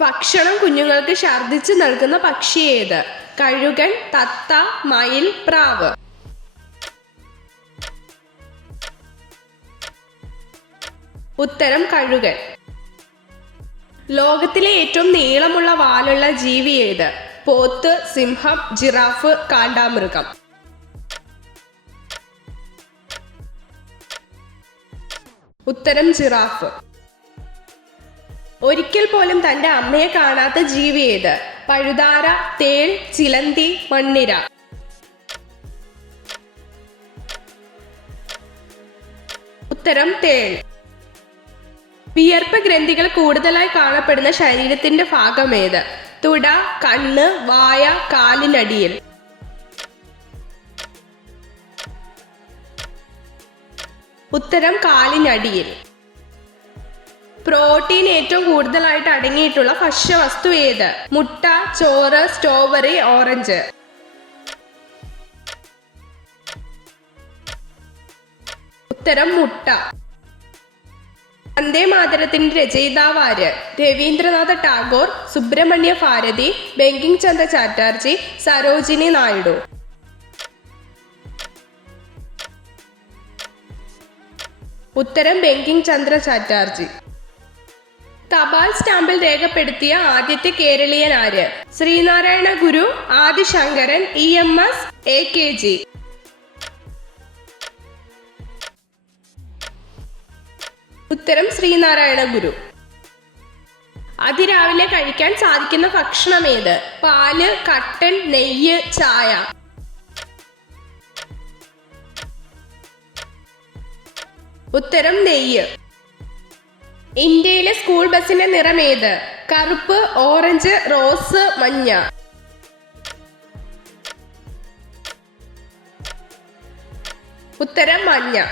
ഭക്ഷണം കുഞ്ഞുങ്ങൾക്ക് ഛർദ്ദിച്ച് നൽകുന്ന പക്ഷി ഏത്? കഴുകൻ, തത്ത, മയിൽ, പ്രാവ്. ഉത്തരം കഴുകൻ. ലോകത്തിലെ ഏറ്റവും നീളമുള്ള വാലുള്ള ജീവി ഏത്? പോത്ത്, സിംഹം, ജിറാഫ്, കാണ്ടാമൃഗം. ഉത്തരം ജിറാഫ്. ഒരിക്കൽ പോലും തന്റെ അമ്മയെ കാണാത്ത ജീവി ഏത്? പഴുതാര, തേൾ, ചിലന്തി, മണ്ണിര. ഉത്തരം തേൾ. വിയർപ്പ് ഗ്രന്ഥികൾ കൂടുതലായി കാണപ്പെടുന്ന ശരീരത്തിന്റെ ഭാഗം ഏത്? തുട, കണ്ണ്, വായ, കാലിനടിയിൽ. ഉത്തരം കാലിനടിയിൽ. പ്രോട്ടീൻ ഏറ്റവും കൂടുതലായിട്ട് അടങ്ങിയിട്ടുള്ള ഭക്ഷ്യവസ്തു ഏത്? മുട്ട, ചോറ്, സ്ട്രോബെറി, ഓറഞ്ച്. ഉത്തരം മുട്ട. വന്ദേ മാതരത്തിന്റെ രചയിതാവ് ആര്? രവീന്ദ്രനാഥ ടാഗോർ, സുബ്രഹ്മണ്യ ഭാരതി, ബങ്കിം ചന്ദ്ര ചാറ്റർജി, സരോജിനി നായിഡു. ഉത്തരം ബങ്കിം ചന്ദ്ര ചാറ്റർജി. തപാൽ സ്റ്റാമ്പിൽ രേഖപ്പെടുത്തിയ ആദ്യത്തെ കേരളീയൻ ആര്? ശ്രീനാരായണ ഗുരു, ആദിശങ്കരൻ, EMS, AKG. ഉത്തരം ശ്രീനാരായണ ഗുരു. അതിരാവിലെ കഴിക്കാൻ സാധിക്കുന്ന ഭക്ഷണം ഏത്? പാല്, കട്ടൻ, നെയ്യ്, ചായ. ഉത്തരം നെയ്യ്. ഇന്ത്യയിലെ സ്കൂൾ ബസിന്റെ നിറം ഏത്? കറുപ്പ്, ഓറഞ്ച്, റോസ്, മഞ്ഞ. ഉത്തരം മഞ്ഞ.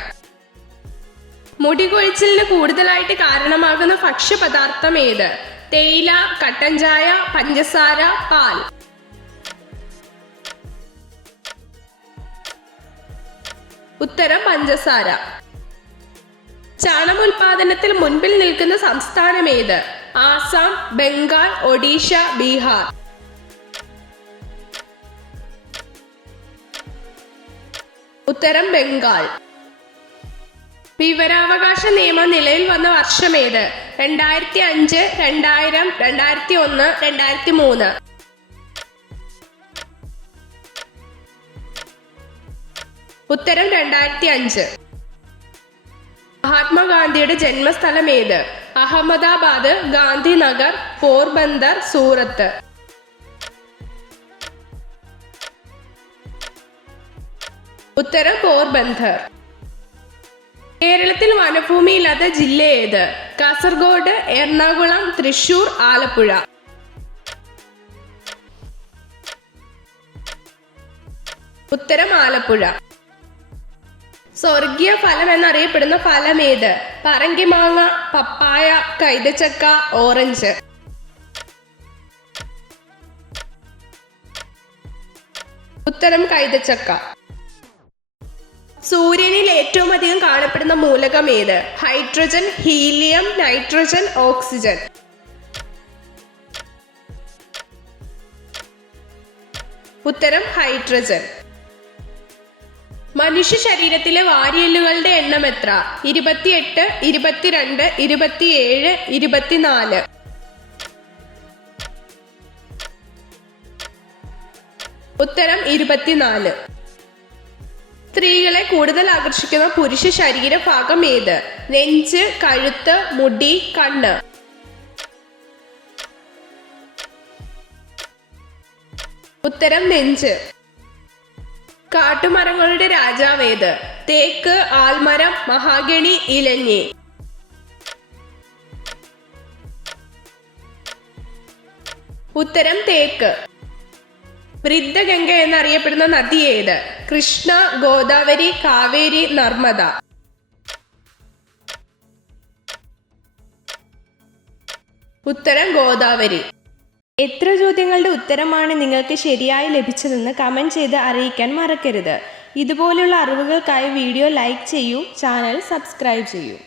മുടികൊഴിച്ചിലിന് കൂടുതലായിട്ട് കാരണമാകുന്ന ഭക്ഷ്യപദാർത്ഥം ഏത്? തേയില, കട്ടൻ ചായ, പഞ്ചസാര, പാൽ. ഉത്തരം പഞ്ചസാര. ചാണകോൽപാദനത്തിൽ മുൻപിൽ നിൽക്കുന്ന സംസ്ഥാനം ഏത്? ആസാം, ബംഗാൾ, ഒഡീഷ, ബീഹാർ. ഉത്തരം ബംഗാൾ. വിവരാവകാശ നിയമം നിലവിൽ വന്ന വർഷം ഏത്? 2005, 2000, 2001, 2003. ഉത്തരം 2005. മഹാത്മാഗാന്ധിയുടെ ജന്മസ്ഥലം ഏത്? അഹമ്മദാബാദ്, ഗാന്ധിനഗർ, പോർബന്ദർ, സൂറത്ത്. ഉത്തരം പോർബന്ദർ. കേരളത്തിൽ വനഭൂമി ഇല്ലാത്ത ജില്ല ഏത്? കാസർഗോഡ്, എറണാകുളം, തൃശൂർ, ആലപ്പുഴ. ഉത്തരം ആലപ്പുഴ. സ്വർഗീയ ഫലം എന്നറിയപ്പെടുന്ന ഫലം ഏത്? പറങ്കിമാങ്ങ, പപ്പായ, കൈതച്ചക്ക, ഓറഞ്ച്. ഉത്തരം കൈതച്ചക്ക. സൂര്യനിൽ ഏറ്റവും അധികം കാണപ്പെടുന്ന മൂലകം ഏത്? Hydrogen, helium, nitrogen, oxygen. ഉത്തരം ഹൈഡ്രജൻ. മനുഷ്യ ശരീരത്തിലെ വാരിയെല്ലുകളുടെ എണ്ണം എത്ര? 28, 22, 27, 24. ഉത്തരം 24. സ്ത്രീകളെ കൂടുതൽ ആകർഷിക്കുന്ന പുരുഷ ശരീരഭാഗം ഏത്? നെഞ്ച്, കഴുത്ത്, മുടി, കണ്ണ്. ഉത്തരം നെഞ്ച്. കാട്ടുമരങ്ങളുടെ രാജാവ് ഏത്? തേക്ക്, ആൽമരം, മഹാഗണി, ഇലഞ്ഞി. ഉത്തരം തേക്ക്. വൃദ്ധഗംഗ എന്നറിയപ്പെടുന്ന നദി ഏത്? കൃഷ്ണ, ഗോദാവരി, കാവേരി, നർമ്മദ. ഉത്തരം ഗോദാവരി. എത്ര ചോദ്യങ്ങളുടെ ഉത്തരമാണ് നിങ്ങൾക്ക് ശരിയായി ലഭിച്ചതെന്ന് കമൻറ്റ് ചെയ്ത് അറിയിക്കാൻ മറക്കരുത്. ഇതുപോലുള്ള അറിവുകൾക്കായി വീഡിയോ ലൈക്ക് ചെയ്യൂ, ചാനൽ സബ്സ്ക്രൈബ് ചെയ്യൂ.